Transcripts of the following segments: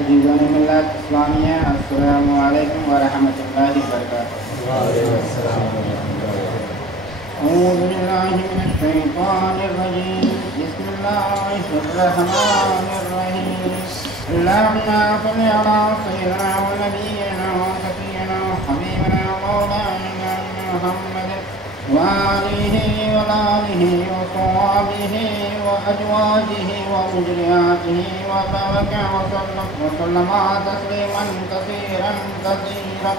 عزیزان ملت اسلامیہ، السلام علیکم ورحمۃ اللہ وبرکاتہ۔ اعوذ باللہ من الشیطان الرجیم، بسم اللہ الرحمن الرحیم۔ اللہم صل علی سیدنا و نبینا و شفیعنا حبیبنا مولانا محمد وآلہ وآلہ وصحبہ وأزواجہ وذریاتہ وبارک وسلم تسلیما کثیرا کثیرا۔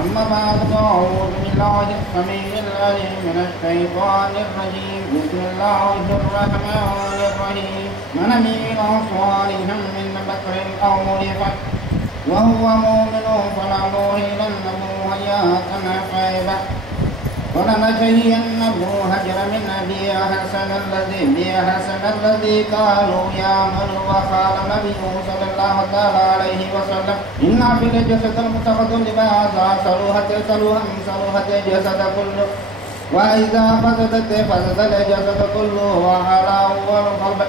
أما بعد فأعوذ بالله السميع العليم من الشيطان الرجيم، بسم الله الرحمن الرحيم۔ من عمل صالحا من ذكر أو أنثى وهو مؤمن فلنحيينه حياة طيبة ولنجزينه أجرا من بأحسن الذي كانوا يعملون۔ وقال النبي صلى الله عليه وسلم إن في الجسد المضغة لباسا صلحت الجسد كله وإذا فسدت فسد الجسد كله وعلى والقلب۔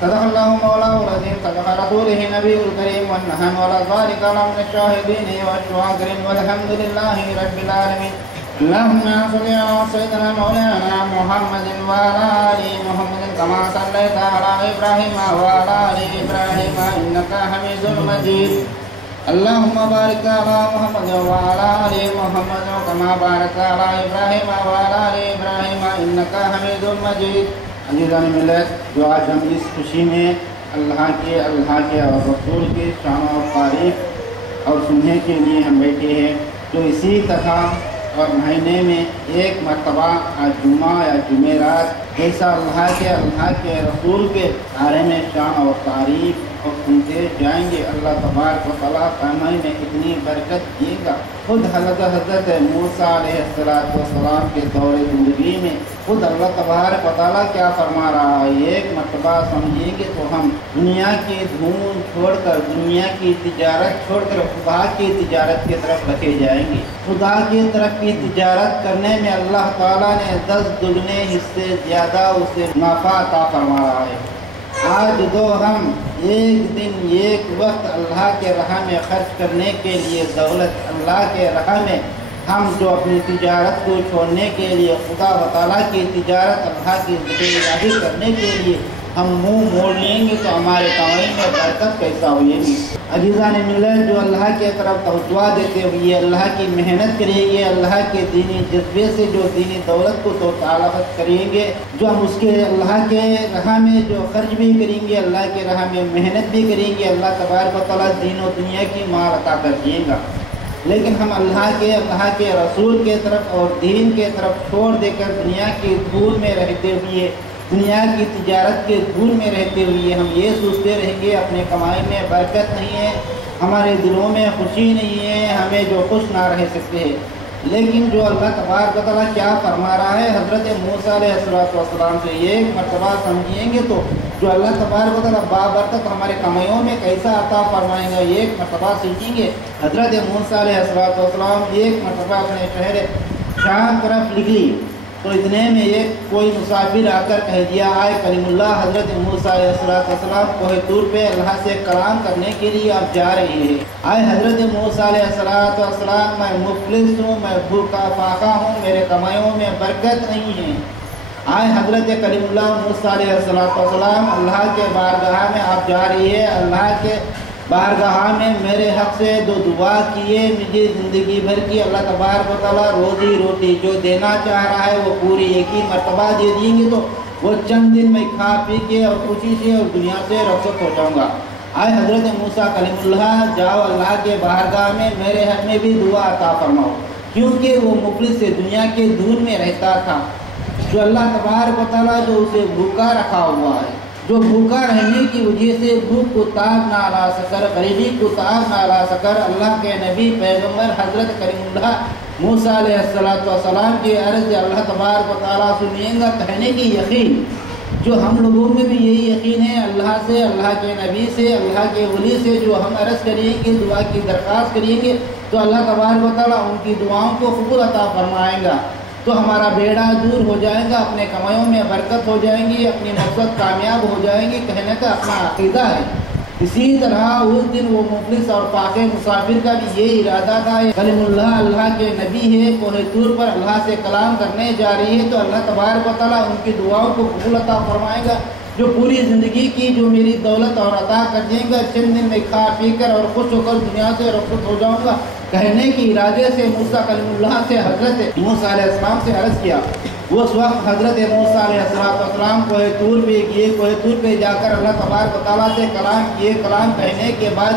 صدق الله مولاه العظيم، صدق رسوله النبي الكريم، ونحن على ذلك من الشاهدين والشاكرين، والحمد لله رب العالمين۔ اللهم صل على سيدنا مولانا محمد وعلى آل محمد كما صليت على إبراهيم وعلى آل إبراهيم إنك حميد مجيد۔ اللهم بارك على محمد وعلى آل محمد كما باركت على إبراهيم وعلى آل إبراهيم إنك حميد مجيد۔ عزیزان ملت، جو آج ہم اس خوشی میں اللہ کے اور رسول کے شان و تعریف اور سننے کے لیے ہم بیٹھے ہیں، تو اسی طرح اور مہینے میں ایک مرتبہ جمعہ یا جمعرات ایسا اللہ کے رسول کے بارے میں شان اور تعریف اور سنتے جائیں گے، اللہ تبارک و تعالیٰ کامائی میں اتنی برکت دیے گا۔ خود حضرت موسیٰ علیہ السلام کے دور زندگی میں خود اللہ تبارک و تعالیٰ کیا فرما رہا ہے، ایک مرتبہ سمجھیں گے تو ہم دنیا کی دھوم چھوڑ کر، دنیا کی تجارت چھوڑ کر خدا کی تجارت کی طرف رکھے جائیں گے۔ خدا کی طرف کی تجارت کرنے میں اللہ تعالیٰ نے 10 دگنے حصے زیادہ اسے نفع عطا فرما رہا ہے۔ آج دو ہم ایک دن ایک وقت اللہ کے راہ میں خرچ کرنے کے لیے دولت اللہ کے راہ میں ہم جو اپنی تجارت کو چھوڑنے کے لیے خدا و تعالیٰ کی تجارت اللہ کی ذکر الہی کرنے کے لیے ہم منہ موڑ لیں گے تو ہمارے کمائی میں برکت کیسا ہوئے گی۔ عزیزان ملت، جو اللہ کے طرف توجہ دیتے ہوئے اللہ کی محنت کریں گے، اللہ کے دینی جذبے سے جو دینی دولت کو تو تعلقت کریں گے، جو ہم اس کے اللہ کے راہ میں جو خرچ بھی کریں گے، اللہ کے راہ میں محنت بھی کریں گے، اللہ تبارک و تعالیٰ دین و دنیا کی مال عطا کر دے گا۔ لیکن ہم اللہ کے رسول کے طرف اور دین کے طرف چھوڑ دے کر دنیا کی دھول میں رہتے ہوئے، دنیا کی تجارت کے دھول میں رہتے ہوئے ہم یہ سوچتے رہیں گے اپنے کمائی میں برکت نہیں ہے، ہمارے دلوں میں خوشی نہیں ہے، ہمیں جو خوش نہ رہ سکتے ہیں۔ لیکن جو اللہ تبارک و تعالیٰ کیا فرما رہا ہے، حضرت موسیٰ علیہ السلام سے ایک مرتبہ سمجھیں گے تو جو اللہ تبارک و تعالیٰ بابرکت ہمارے کمائیوں میں کیسا عطا فرمائیں گا، ایک مرتبہ سیکھیں گے۔ حضرت موسیٰ علیہ السلام ایک مرتبہ اپنے شہر شام طرف نکلی تو اتنے میں ایک کوئی مسافر آ کر کہہ دیا، آئے کلیم اللہ حضرت موسیٰ علیہ السلام کوہ طور پہ اللہ سے کلام کرنے کے لیے آپ جا رہے ہیں۔ آئے حضرت موسیٰ علیہ السلام، میں مفلس ہوں، میں بھوکا فاقہ ہوں، میرے کمائیوں میں برکت نہیں ہے۔ آئے حضرت کلیم اللہ موسیٰ علیہ السلام، اللہ کے بارگاہ میں آپ جا رہی ہے، اللہ کے بارگاہ میں میرے حق سے دو دعا کیے، مجھے زندگی بھر کی اللہ تبارک و تعالیٰ روزی روٹی جو دینا چاہ رہا ہے وہ پوری ایک ہی مرتبہ دے دیں گے تو وہ چند دن میں کھا پی کے اور خوشی سے اور دنیا سے رخصت ہو جاؤں گا۔ آئے حضرت موسیٰ کلیم اللہ، جاؤ اللہ کے بارگاہ میں میرے حق میں بھی دعا عطا فرماؤ، کیونکہ وہ مفلس سے دنیا کے دھول میں رہتا تھا، جو اللہ تبارک و تعالیٰ جو اسے بھوکا رکھا ہوا ہے، جو بھوکا رہنے کی وجہ سے بھوک کو تاب نہ لا سکر، غریبی کو تاب نہ لا سکر، اللہ کے نبی پیغمبر حضرت کریم اللہ موسیٰ علیہ السلام کی عرض اللہ تبارک و تعالیٰ سنیے گا، کہنے کی یقین جو ہم لوگوں میں بھی یہی یقین ہے، اللہ سے، اللہ کے نبی سے، اللہ کے ولی سے جو ہم عرض کریں گے، دعا کی درخواست کریں گے تو اللہ تبارک و تعالیٰ ان کی دعاؤں کو قبول عطا فرمائے گا، تو ہمارا بیڑا دور ہو جائے گا، اپنے کمائیوں میں برکت ہو جائیں گی، اپنی مقصد کامیاب ہو جائیں گی، کہنے کا اپنا عقیدہ ہے۔ اسی طرح اس دن وہ مفلس اور فاقے مسافر کا بھی یہ ارادہ تھا، کلم اللہ اللہ کے نبی ہے، کوہ طور پر اللہ سے کلام کرنے جا رہی ہے، تو اللہ تبارک و تعالیٰ ان کی دعاؤں کو قبول عطا فرمائے گا، جو پوری زندگی کی جو میری دولت اور عطا کر دیں گا، چند دن میں کھا پی کر اور خوش ہو کر دنیا سے رخصت ہو جاؤں گا، کہنے کے ارادے سے موسیٰ کلیم اللہ سے حضرت موسیٰ علیہ السلام سے عرض کیا۔ اس وقت حضرت موسیٰ علیہ السلام کوہ طور پہ گئے، کوہ طور پہ جا کر اللہ تبارک و تعالیٰ سے کلام کیے۔ کلام کہنے کے بعد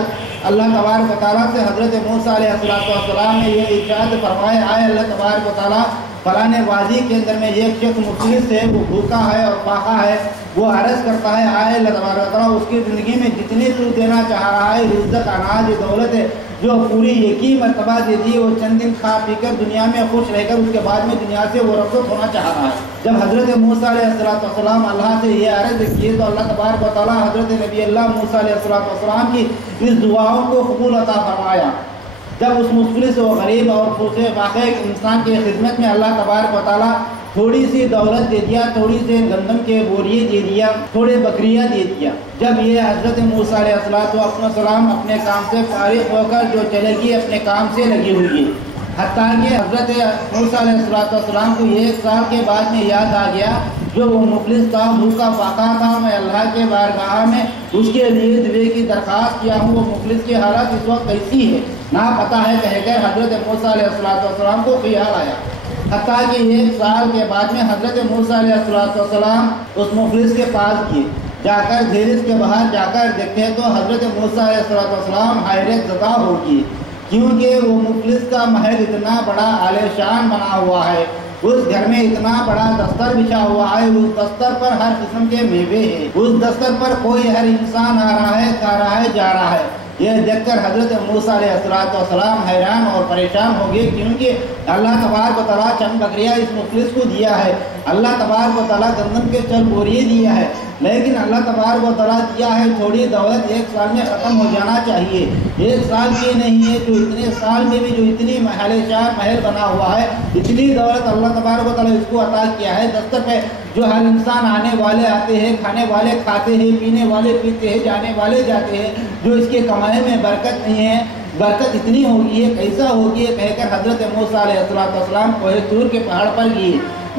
اللہ تبارک و تعالیٰ سے حضرت موسیٰ علیہ السلام نے یہ ارشاد فرمایا، آئے اللہ تبارک و تعالیٰ فلاں وادی کے اندر میں ایک شخص مفلس ہے، وہ بھوکا ہے اور فاقہ ہے، وہ عرض کرتا ہے، آئے اللہ تبارک و تعالیٰ اس کی زندگی میں جتنے تو دینا چاہ رہا ہے، رزق، اناج، دولت ہے، جو پوری یقین مرتبہ دے دی، وہ چند دن کھا پی کر دنیا میں خوش رہ کر اس کے بعد میں دنیا سے وہ رخصت ہونا چاہ رہا ہے۔ جب حضرت موسیٰ علیہ السلام اللہ سے یہ عرض کیے تو اللہ تبارک و تعالیٰ حضرت نبی اللہ موسیٰ علیہ السلام کی اس دعاؤں کو قبول عطا فرمایا۔ جب اس مفلس و غریب اور فوقے فاقے انسان کی خدمت میں اللہ تبارک و تعالیٰ تھوڑی سی دولت دے دیا، تھوڑی سی گندم کے بوریے دے دیا، تھوڑے بکریاں دے دیا، جب یہ حضرت موسیٰ علیہ السلام اپنے کام سے فارغ ہو کر جو چلے گی اپنے کام سے لگی ہوئی، حتیٰ کہ حضرت موسیٰ علیہ السلام کو 1 سال کے بعد میں یاد آ گیا، جو وہ مفلس تھا، بھوکا فاقہ تھا، میں اللہ کے بارگاہ میں اس کے لیے دعے کی درخواست کیا ہوں، وہ مفلس کی حالت اس وقت کیسی ہے نہ پتہ ہے کہہ کر حضرت موسیٰ علیہ السلام کو خیال آیا۔ حتیٰ کہ 1 سال کے بعد میں حضرت موسیٰ علیہ السلام اس مفلس کے پاس گئے، جا کر دھیرس کے باہر جا کر دیکھے تو حضرت موسیٰ علیہ السلام حیرت زدہ ہو گئی، کیونکہ وہ مفلس کا محل اتنا بڑا عالیشان بنا ہوا ہے، اس گھر میں اتنا بڑا دستر بچھا ہوا ہے، اس دستر پر ہر قسم کے میوے ہیں، اس دستر پر کوئی ہر انسان آ رہا ہے، کھا رہا ہے، جا رہا ہے۔ یہ دیکھ کر حضرت موسیٰ علیہ السلام حیران اور پریشان ہو گئے، کیونکہ اللہ تبارک و تعالیٰ چند بکریاں اس مفلس کو دیا ہے، اللہ تبارک و تعالیٰ گندم کے چند بوریے دیا ہے، لیکن اللہ تبارک و تعالیٰ دیا ہے تھوڑی دولت 1 سال میں ختم ہو جانا چاہیے، 1 سال کی نہیں ہے، جو اتنے سال میں بھی جو اتنی محل بنا ہوا ہے، اتنی دولت اللہ تبارک و تعالیٰ اس کو عطا کیا ہے، دستر پہ جو ہر انسان آنے والے آتے ہیں، کھانے والے کھاتے ہیں، پینے والے پیتے ہیں، جانے والے جاتے ہیں، جو اس کے کمانے میں برکت نہیں ہے، برکت اتنی ہوگی ہے، کیسا ہوگی ہے کہہ کر حضرت موسیٰ علیہ السلام کوہ طور کے پہاڑ پر گئے،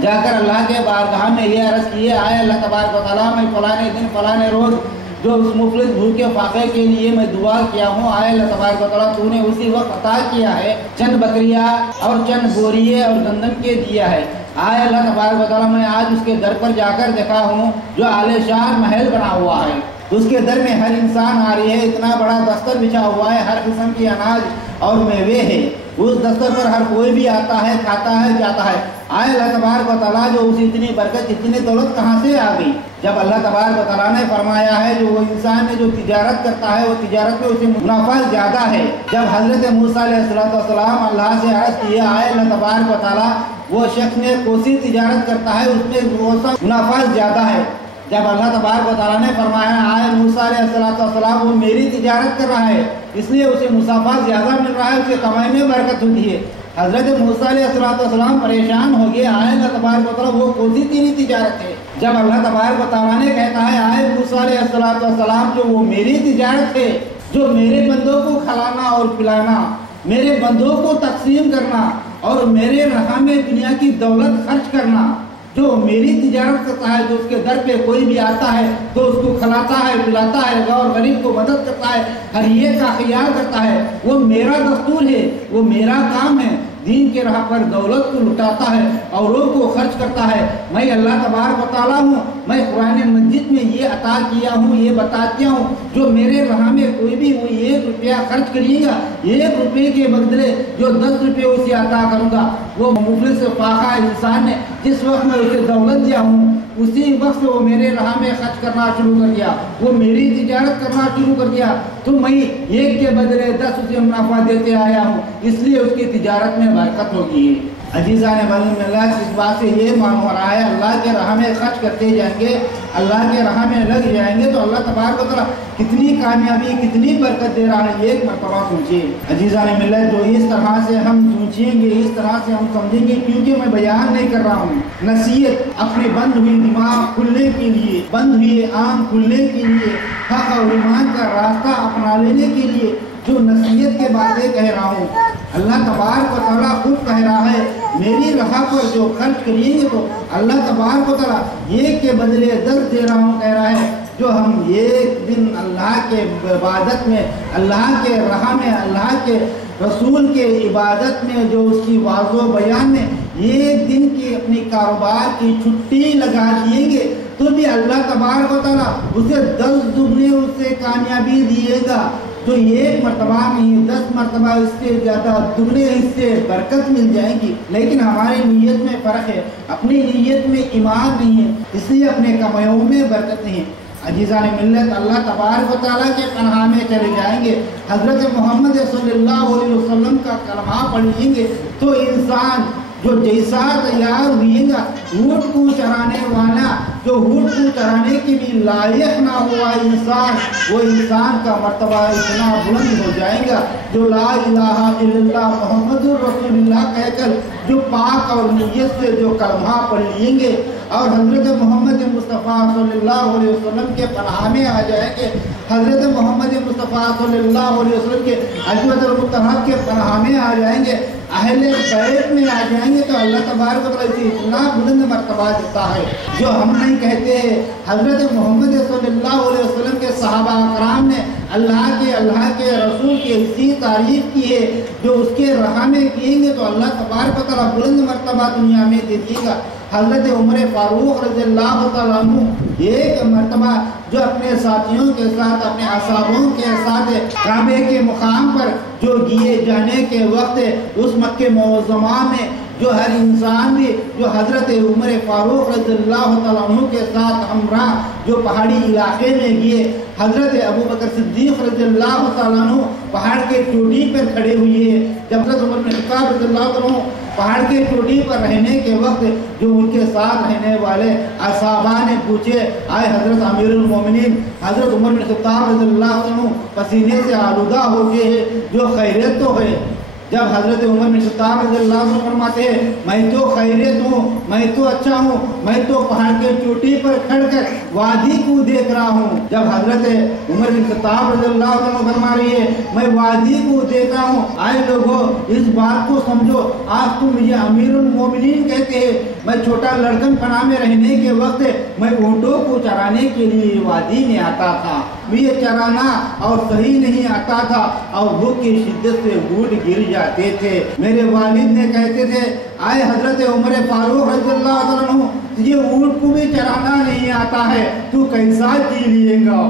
جا کر اللہ کے بارگاہ میں یہ عرض کیے، آئے اللہ تبارک و تعالیٰ میں فلانے دن فلانے روز جو اس مفلس بھوکے فاقے کے لیے میں دعا کیا ہوں، آئے اللہ تبارک و تعالیٰ تو نے اسی وقت عطا کیا ہے، چند بکریاں اور چند بوریے اور گندم کے دیا ہے، آئے اللہ تبارک و تعالیٰ میں آج اس کے در پر جا کر دیکھا ہوں جو عالیشان محل بنا ہوا ہے، اس کے در میں ہر انسان آ رہی ہے، اتنا بڑا دستر بچھا ہوا ہے، ہر قسم کی اناج اور میوے ہے، اس دستر پر ہر کوئی بھی آتا ہے، کھاتا ہے، جاتا ہے، آئے اللہ تبارک و تعالیٰ جو اسے اتنی برکت اتنی دولت کہاں سے آ گئی؟ جب اللہ تبارک و تعالیٰ نے فرمایا ہے جو وہ انسان نے جو تجارت کرتا ہے وہ تجارت میں اسے منافع زیادہ ہے، جب حضرت موسیٰ علیہ السلام اللہ سے عرض کیا، آئے اللہ تبارک و تعالیٰ وہ شخص نے کوسی تجارت کرتا ہے اس میں منافع زیادہ ہے، جب اللہ تبارک و تعالیٰ نے فرمایا آئے موسیٰ علیہ السلام وہ میری تجارت کر رہا ہے اس لیے اسے منافع زیادہ مل رہا ہے، اسے کمائی میں برکت ہوتی ہے، حضرت موسیٰ علیہ السلام پریشان ہو گئے، آئے اللہ تبارک و تعالیٰ وہ کوسی تیری تجارت ہے، جب اللہ تبارک و تعالیٰ نے کہتا ہے آئے موسیٰ علیہ السلام جو وہ میری تجارت ہے، جو میرے بندوں کو کھلانا اور پلانا، میرے بندوں کو تقسیم کرنا اور میرے راہ میں دنیا کی دولت خرچ کرنا، جو میری تجارت کرتا ہے، جو اس کے در پہ کوئی بھی آتا ہے تو اس کو کھلاتا ہے، پلاتا ہے، غریب غریب کو مدد کرتا ہے، ہر ایک کا خیال کرتا ہے، وہ میرا دستور ہے، وہ میرا کام ہے، دین کے راہ پر دولت کو لٹاتا ہے، اوروں کو خرچ کرتا ہے، میں اللہ تبارک و تعالیٰ ہوں، میں قرآن مجید میں یہ عطا کیا ہوں، یہ بتا دیا ہوں، جو میرے راہ میں کوئی بھی وہ 1 روپیہ خرچ کریے گا، 1 روپے کے بدلے جو 10 روپے اسے عطا کروں گا، وہ مفلس فاقہ انسان نے جس وقت میں اسے دولت دیا ہوں اسی وقت وہ میرے راہ میں خرچ کرنا شروع کر دیا، وہ میری تجارت کرنا شروع کر دیا، تو میں 1 کے بدلے 10 اسے منافع دیتے آیا ہوں، اس لیے اس کی تجارت میں برکت ہوگی۔ عزیزان اللہ اس بات سے یہ معلوم ہو رہا ہے اللہ کے راہ میں خرچ کرتے جائیں گے، اللہ کے راہ میں لگ جائیں گے تو اللہ تبارک و تعالیٰ کتنی کامیابی کتنی برکت دے رہا ہے، ایک مرتبہ سوچیے عزیزان ملت۔ جو اس طرح سے ہم سوچیں گے، اس طرح سے ہم سمجھیں گے، کیونکہ میں بیان نہیں کر رہا ہوں، نصیحت اپنے بند ہوئی دماغ کھلنے کے لیے، بند ہوئے آنکھ کھلنے کے لیے، حق اور ایمان کا راستہ اپنا لینے کے لیے جو نصیحت کے باتیں کہہ رہا ہوں۔ اللہ تبارک و تعالیٰ خود کہہ رہا ہے میری راہ پر جو خرچ کریں گے تو اللہ تبارک و تعالیٰ ایک کے بدلے 10 دے رہا ہوں، کہہ رہا ہے جو ہم ایک دن اللہ کے عبادت میں، اللہ کے راہ میں، اللہ کے رسول کے عبادت میں، جو اس کی واضح و بیان میں ایک دن کی اپنی کاروبار کی چھٹی لگا دیں گے تو بھی اللہ تبارک و تعالیٰ اسے 10 دگنے اسے کامیابی دیے گا۔ تو ایک مرتبہ نہیں 10 مرتبہ اس سے زیادہ دگنے اس سے برکت مل جائے گی، لیکن ہماری نیت میں فرق ہے، اپنی نیت میں ایمان نہیں ہے، اس لیے اپنے کمائیوں میں برکت نہیں ہے۔ عزیزان ملت، اللہ تبارک و تعالیٰ کے پناہ میں چلے جائیں گے، حضرت محمد صلی اللہ علیہ وسلم کا کلمہ پڑھ لیں گے تو انسان جو جیسا تیار ہوئے گا، اونٹ کو چرانے والا جو اونٹ کو چرانے کے بھی لائق نہ ہوا انسان، وہ انسان کا مرتبہ اتنا بلند ہو جائے گا جو لا الہ الا اللہ محمد رسول اللہ کہہ کر جو پاک اور نیت سے جو کلمہ پڑھ لیں گے اور حضرت محمد مصطفیٰ صلی اللہ علیہ وسلم کے پناہ میں آ جائیں گے، حضرت محمد مصطفیٰ صلی اللہ علیہ وسلم کے عزمت المطہر کے پناہ میں آ جائیں گے، اہل بیت میں آ جائیں گے تو اللہ تبارک و تعالیٰ اسے اتنا بلند مرتبہ دیتا ہے جو ہم نہیں کہتے ہیں۔ حضرت محمد صلی اللہ علیہ وسلم کے صحابہ کرام نے اللہ کے رسول کی ایسی تعریف کی ہے جو اس کے راہ میں کہیں گے تو اللہ تبارک و تعالیٰ بلند مرتبہ دنیا میں دے دیے گا۔ حضرت عمر فاروق رضی اللہ تعالیٰ عنہ ایک مرتبہ جو اپنے ساتھیوں کے ساتھ، اپنے اصحابوں کے ساتھ کعبے کے مقام پر جو گئے جانے کے وقت اس مکہ معظمہ میں جو ہر انسان بھی جو حضرت عمر فاروق رضی اللہ تعالیٰ عنہ کے ساتھ ہمراہ جو پہاڑی علاقے میں گئے، حضرت ابو بکر صدیق رضی اللہ تعالیٰ عنہ پہاڑ کے چوٹی پر کھڑے ہوئے ہیں، جب حضرت عمر بن خطاب رضی اللہ تعالیٰ عنہ پہاڑ کے چوٹی پر رہنے کے وقت جو ان کے ساتھ رہنے والے اصحابہ نے پوچھے آئے حضرت امیر المومنین حضرت عمر بن خطاب رضی اللہ عنہ پسینے سے آلودہ ہو گئے جو خیریت تو ہے؟ جب حضرت عمر بن خطاب رضی اللہ عنہ فرماتے ہیں میں تو خیریت ہوں، میں تو اچھا ہوں، میں تو پہاڑ کے چوٹی پر کھڑ کر وادی کو دیکھ رہا ہوں، جب حضرت عمر بن خطاب رضی اللہ عنہ فرما رہی ہے میں وادی کو دیکھ رہا ہوں، آئے لوگوں اس بات کو سمجھو، آج تم مجھے امیر المومنین کہتے ہیں، میں چھوٹا لڑکن پناہ میں رہنے کے وقت میں اونٹوں کو چرانے کے لیے وادی میں آتا تھا، مجھے چرانا اور صحیح نہیں آتا تھا اور بھوک کی شدت سے اونٹ گر جاتے تھے، میرے والد نے کہتے تھے آئے حضرت عمر فاروق رضی اللہ عنہ تجھے اونٹ کو بھی چرانا نہیں آتا ہے تو کیسا جی لیے گا؟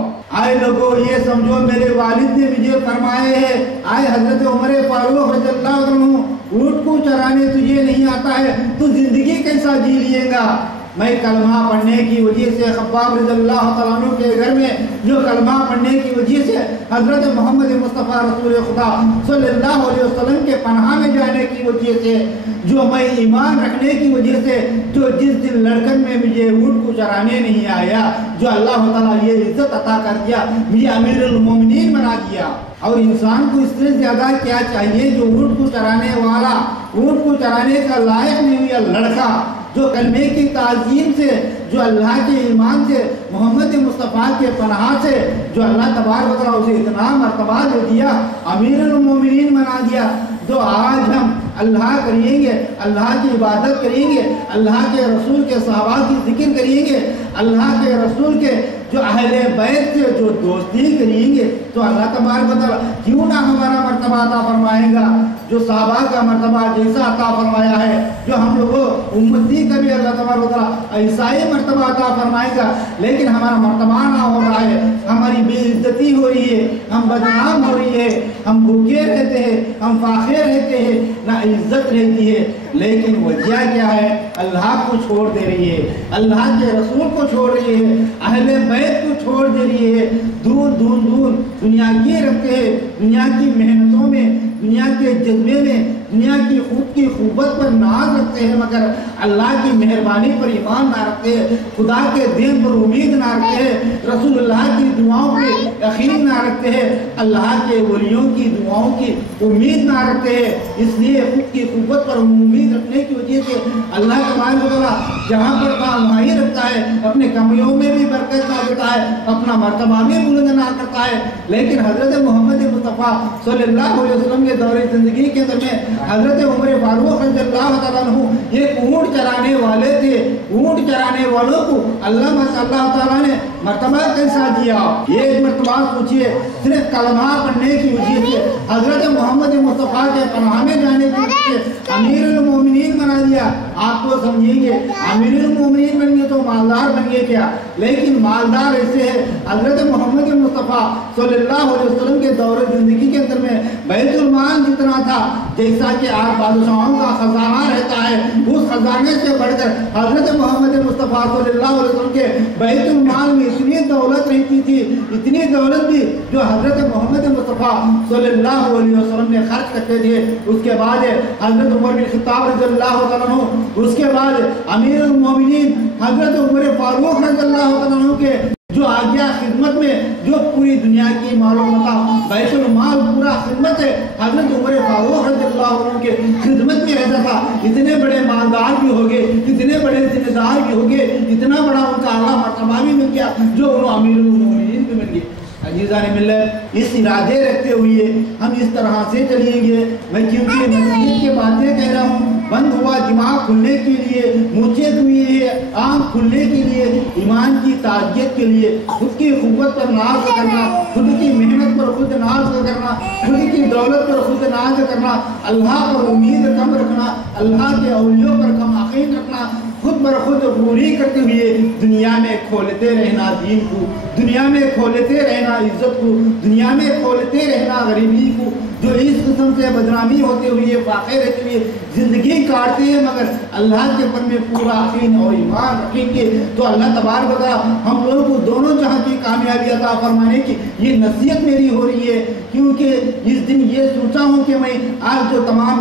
آئے لوگوں یہ سمجھو میرے والد نے مجھے فرمائے ہیں آئے حضرت عمر فاروق رضی اللہ عنہ اونٹ کو چرانے تجھے نہیں آتا ہے تو زندگی کیسا جی لیے گا؟ میں کلمہ پڑھنے کی وجہ سے خباب رضی اللہ تعالیٰ عنہ کے گھر میں جو کلمہ پڑھنے کی وجہ سے حضرت محمد مصطفیٰ رسول خدا صلی اللہ علیہ وسلم کے پناہ میں جانے کی وجہ سے جو میں ایمان رکھنے کی وجہ سے جو جس دن لڑکن میں مجھے اونٹ کو چرانے نہیں آیا جو اللہ تعالیٰ یہ عزت عطا کر دیا مجھے امیر المومنین بنا دیا، اور انسان کو اس سے زیادہ کیا چاہیے جو اونٹ کو چرانے والا اونٹ کو چرانے کا لائق نہیں ہوا لڑکا جو کلمے کی تعظیم سے جو اللہ کے ایمان سے محمد مصطفیٰ کے پناہ سے جو اللہ تبارک و تعالیٰ اسے اتنا مرتبہ دے دیا امیر المومنین بنا دیا، تو آج ہم اللہ کریں گے، اللہ کی عبادت کریں گے، اللہ کے رسول کے صحابہ کی ذکر کریں گے، اللہ کے رسول کے جو اہل بیت سے جو دوستی کریں گے تو اللہ تبارک و تعالیٰ کیوں نہ ہمارا مرتبہ عطا فرمائے گا، جو صحابہ کا مرتبہ جیسا عطا فرمایا ہے جو ہم لوگوں امتی کا بھی اللہ تبارک و تعالیٰ ایسا ہی مرتبہ عطا فرمائے گا، لیکن ہمارا مرتبہ نہ ہو رہا ہے، ہماری بے عزتی ہو رہی ہے، ہم بدنام ہو رہی ہے، ہم بھوکے رہتے ہیں، ہم فاخر رہتے ہیں، نہ عزت رہتی ہے، لیکن وجہ کیا ہے؟ اللہ کو چھوڑ دے رہی ہے، اللہ کے رسول کو چھوڑ رہی ہے، اہل بیت کو چھوڑ دے رہی ہے، دور دور دور دنیا کی رکھتے ہیں، دنیا کی محنتوں میں، دنیا کے جذبے میں، دنیا کی خود کی قوت پر ناز رکھتے ہیں، مگر اللہ کی مہربانی پر ایمان نہ رکھتے ہیں، خدا کے دین پر امید نہ رکھتے ہیں، رسول اللہ کی دعاؤں پہ یقین نہ رکھتے ہیں، اللہ کے ولیوں کی دعاؤں کی امید نہ رکھتے ہیں۔ اس لیے خود کی قوت پر امید رکھنے کی وجہ سے اللہ تبارک و تعالیٰ جہاں پر وہاں ہی رکھتا ہے، اپنے کمیوں میں بھی برکت نہ دیتا ہے، اپنا مرتبہ بھی بلند نہ کرتا ہے۔ لیکن حضرت محمد مصطفیٰ صلی اللہ علیہ وسلم کے دور زندگی کے اندر میں حضرت عمر فاروق رضی اللہ تعالیٰ عنہ ایک اونٹ چرانے والے تھے، اونٹ چرانے والوں کو اللہ ماشاء اللہ تعالیٰ نے مرتبہ کیسا دیا؟ ایک مرتبہ سوچئے، صرف کلمہ پڑھنے کی وجہ سے حضرت محمد مصطفیٰ کے پناہ میں جانے کی وجہ سے امیر المومنین بنا دیا۔ آپ کو سمجھیں گے امیر المومنین بن گئے تو مالدار بن گئے کیا؟ لیکن مالدار ایسے ہے، حضرت محمد مصطفیٰ صلی اللہ علیہ وسلم کے دور زندگی کے اندر میں بیت المال جتنا تھا، جیسا کہ آج بادشاہوں کا خزانہ رہتا ہے، اس خزانے سے بڑھ کر حضرت محمد مصطفیٰ صلی اللہ علیہ وسلم کے بیت المال میں اتنی دولت رہتی تھی، اتنی دولت بھی جو حضرت محمد مصطفیٰ صلی اللہ علیہ وسلم نے خرچ کرتے تھے۔ اس کے بعد حضرت عمر بن خطاب رضی اللہ تعالیٰ عنہ، اس کے بعد امیر المومنین حضرت عمر فاروق رضی اللہ تعالیٰ عنہ کے جو آگیا خدمت میں، جو پوری دنیا کی معلومات بیت المال پورا خدمت ہے، حضرت عمر فاروق رضی اللہ عنہ کے خدمت میں رہتا تھا۔ اتنے بڑے مالدار بھی ہو گئے، اتنے بڑے ذمہ دار بھی ہو گئے، اتنا بڑا ان کا اعلیٰ مرتبہ بھی مل گیا جو انہوں امیر المومنین بھی مل گئے۔ عزیزان ملت، اس ارادے رکھتے ہوئے ہم اس طرح سے چلیں گے۔ میں کیونکہ نصیحت کی باتیں کہہ رہا ہوں، بند ہوا دماغ کھلنے کے لیے، مونچھیں ہوئی ہے آنکھ کھلنے کے لیے، ایمان کی تعزیت کے لیے، خود کی قوت پر ناز کرنا، خود کی محنت پر خود ناز کرنا، خود کی دولت پر خود ناز کرنا، اللہ پر امید کم رکھنا، اللہ کے اولیوں پر کم یقین رکھنا، خود بر خود غروری کرتے ہوئے دنیا میں کھولتے رہنا دین کو، دنیا میں کھولتے رہنا عزت کو، دنیا میں کھولتے رہنا غریبی کو، جو اس قسم سے بدنامی ہوتے ہوئے واقع رہتے ہوئے زندگی کاٹتے ہیں، مگر اللہ کے پر میں پورا یقین اور ایمان رکھیں گے تو اللہ تبارک و تعالیٰ ہم لوگوں کو دونوں جہاں کی کامیابی عطا فرمانے کی یہ نصیحت میری ہو رہی ہے۔ کیونکہ اس دن یہ سوچا ہوں کہ میں آج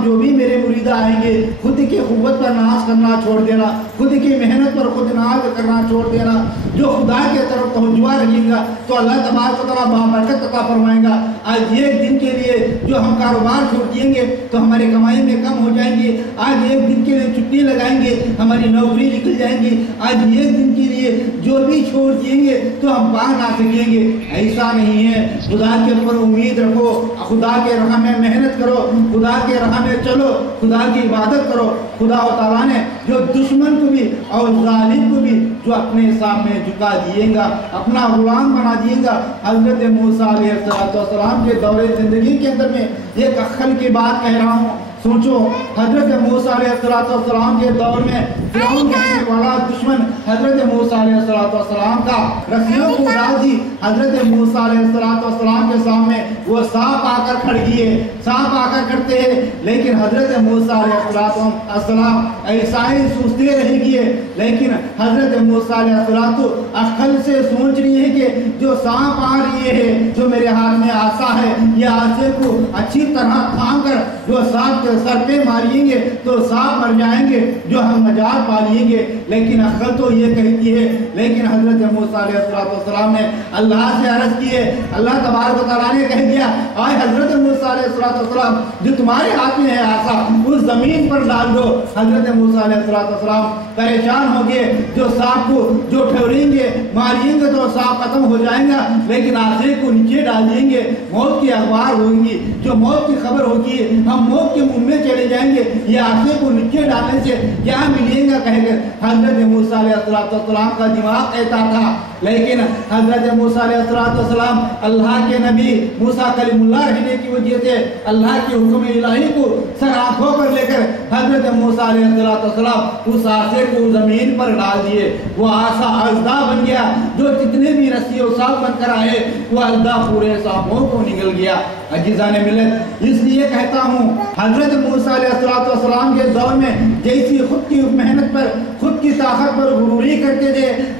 جو بھی میرے مریدہ آئیں گے، خود کی قوت پر ناز کرنا چھوڑ دینا، خود کی محنت پر خود ناز کرنا چھوڑ دینا، جو خدا کے طرف توجہ رکھے گا تو اللہ تبارک و تعالیٰ بابرکت عطا فرمائے گا۔ آج ایک دن کے لیے جو ہم کاروبار چھوڑ دیں گے تو ہماری کمائی میں کم ہو جائیں گے، آج ایک دن کے لیے چھٹی لگائیں گے ہماری نوکری نکل جائیں گی، آج ایک دن کے لیے جو بھی چھوڑ دیں گے تو ہم پا نہ سکیں گے۔ ایسا نہیں ہے، خدا کے اوپر امید رکھو، خدا کے راہ میں محنت کرو، خدا کے راہ میں چلو، خدا کی عبادت کرو۔ خدا و تعالیٰ نے جو دشمن کو بھی اور ظالم کو بھی جو اپنے سامنے جھکا دیے گا، اپنا غلام بنا دیے گا۔ حضرت موسیٰ علیہ السلام کے دور زندگی کے اندر میں ایک عقل کی بات کہہ رہا ہوں، سوچو حضرت موسیٰ علیہ السلام کے دور میں فرعون کہنے والا دشمن حضرت موسیٰ علیہ السلام کا رسیوں کو ڈال دی۔ حضرت موسیٰ علیہ السلام کے سامنے وہ سانپ آ کر کھڑ گئے، سانپ آ کر کھڑتے ہیں، لیکن حضرت موسیٰ علیہ السلام ایسا ہی سوچتے رہ گئے۔ لیکن حضرت موسیٰ علیہ السلام عقل سے سوچ رہی ہے کہ جو سانپ آ رہی ہے، جو میرے ہاتھ میں آسا ہے، یہ آسے کو اچھی طرح تھام کر جو سانپ کے سر پہ ماریں گے تو سانپ مر جائیں گے، جو ہم نجات پا لیں گے۔ لیکن عقل تو یہ کہتی ہے، لیکن حضرت موسیٰ علیہ السلام نے اللہ سے عرض کی ہے، اللہ تبارک و تعالیٰ نے کہہ دیا، آئے حضرت موسیٰ علیہ السلام جو تمہارے ہاتھ میں ہے آسا اس زمین پر ڈال دو۔ حضرت موسیٰ علیہ السلام پریشان ہو گئے، جو سانپ کو جو ٹھوریں گے ماریں گے تو سانپ ختم ہو جائیں گا، لیکن آسے کو نیچے ڈال دیں گے موت کی اخبار ہوگی، جو موت کی خبر ہوگی ہم موت کے منہ میں چلے جائیں گے، یہ آسے کو نیچے ڈالنے سے کیا ملے گا کہہ کر حضرت موسیٰ علیہ السلام کا دماغ کہتا تھا۔ لیکن حضرت موسیٰ علیہ السلام اللہ کے نبی موسیٰ کلیم اللہ رہنے کی وجہ سے اللہ کے حکم الہی کو سر آنکھوں پر لے کر حضرت موسیٰ علیہ السلام اس آسے کو زمین پر ڈال دیے۔ وہ آسا اژدھا بن گیا، جو جتنے بھی رسی و سانپ بن کر آئے وہ اژدھا پورے سانپوں کو نگل گیا۔ عزیزان ملت، اس لیے کہتا ہوں حضرت موسیٰ علیہ السلام کے دور میں جیسی خود کی محنت پر خود کی طاقت پر غروری کرتے تھے،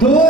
2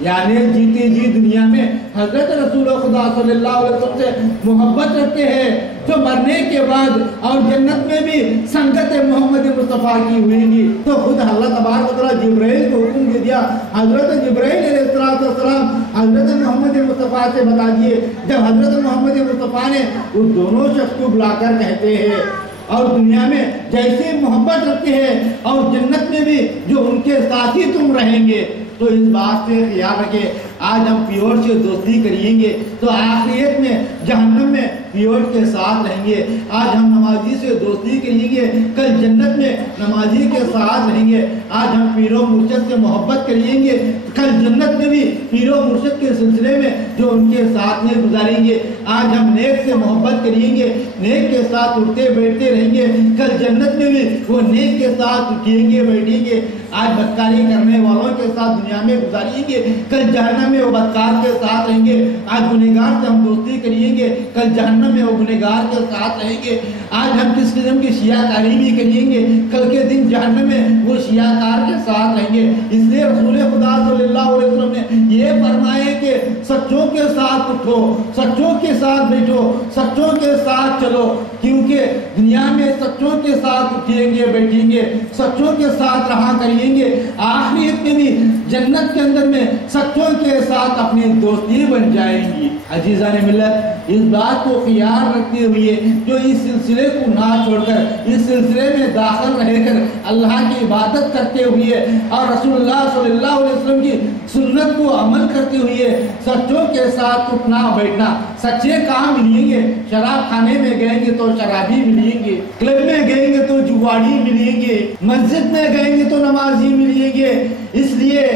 یعنی جیتے جی دنیا میں حضرت رسول خدا صلی اللہ علیہ وسلم سے محبت رکھتے ہیں، جو مرنے کے بعد اور جنت میں بھی سنگت محمد مصطفیٰ کی ہوئیں گی، تو خود اللہ تبارک و تعالیٰ جبرائیل کو حکم دے دیا، حضرت جبرائیل علیہ السلام حضرت محمد مصطفیٰ سے بتا دیے۔ جب حضرت محمد مصطفیٰ نے اس دونوں شخص کو بلا کر کہتے ہیں اور دنیا میں جیسے محبت رکھتے ہیں اور جنت میں بھی جو ان کے ساتھ ہی تم رہیں گے، تو اس بات سے خیال رکھے آج ہم پیور سے دوستی کریں گے تو آخریت میں جہنم میں پیور کے ساتھ رہیں گے۔ آج ہم نمازی سے دوستی کریں گے، کل جنت میں نمازی کے ساتھ رہیں گے۔ آج ہم پیر و مرشد سے محبت کریں گے، کل جنت میں بھی پیر و مرشد کے سلسلے میں جو ان کے ساتھ میں گزاریں گے۔ آج ہم نیک سے محبت کریں گے، نیک کے ساتھ اٹھتے بیٹھتے رہیں گے، کل جنت میں بھی وہ نیک کے ساتھ اٹھیں گے بیٹھیں گے۔ آج بدکاری کرنے والوں کے ساتھ دنیا میں گزاریں گے، کل جہنم میں وہ بدکار کے ساتھ رہیں گے۔ آج گنہگار سے ہم دوستی کریں گے، کل جہنم میں وہ گنہگار کے ساتھ رہیں گے۔ آج ہم کس قسم کی شیعہ کاری بھی کریں گے، کل کے دن جہنم میں وہ شیعہ کار کے ساتھ رہیں گے۔ اس لیے رسول خدا صلی اللہ علیہ وسلم نے یہ فرمایا کہ سچوں کے ساتھ اٹھو، سچوں کے ساتھ بیٹھو، سچوں کے ساتھ چلو، کیونکہ دنیا میں سچوں کے ساتھ اٹھیں گے بیٹھیں گے، سچوں کے ساتھ رہا کریں گے، آخریت میں بھی جنت کے اندر میں سچوں کے ساتھ اپنی دوستی بن جائیں گی۔ عزیزان ملت، اس بات کو خیال رکھتے ہوئے جو اس سلسلے کو نہ چھوڑ کر اس سلسلے میں داخل رہ کر اللہ کی عبادت کرتے ہوئے اور رسول اللہ صلی اللہ علیہ وسلم کی سنت کو عمل کرتے ہوئے سچوں کے ساتھ اٹھنا بیٹھنا، سچے کام ملیں گے۔ شراب خانے میں گئیں گے تو شرابی ملیں گے، کلب میں گئیں گے تو جواڑی ملیں گے، مسجد میں گئیں گے تو نمازی ملیں گے۔ اس لیے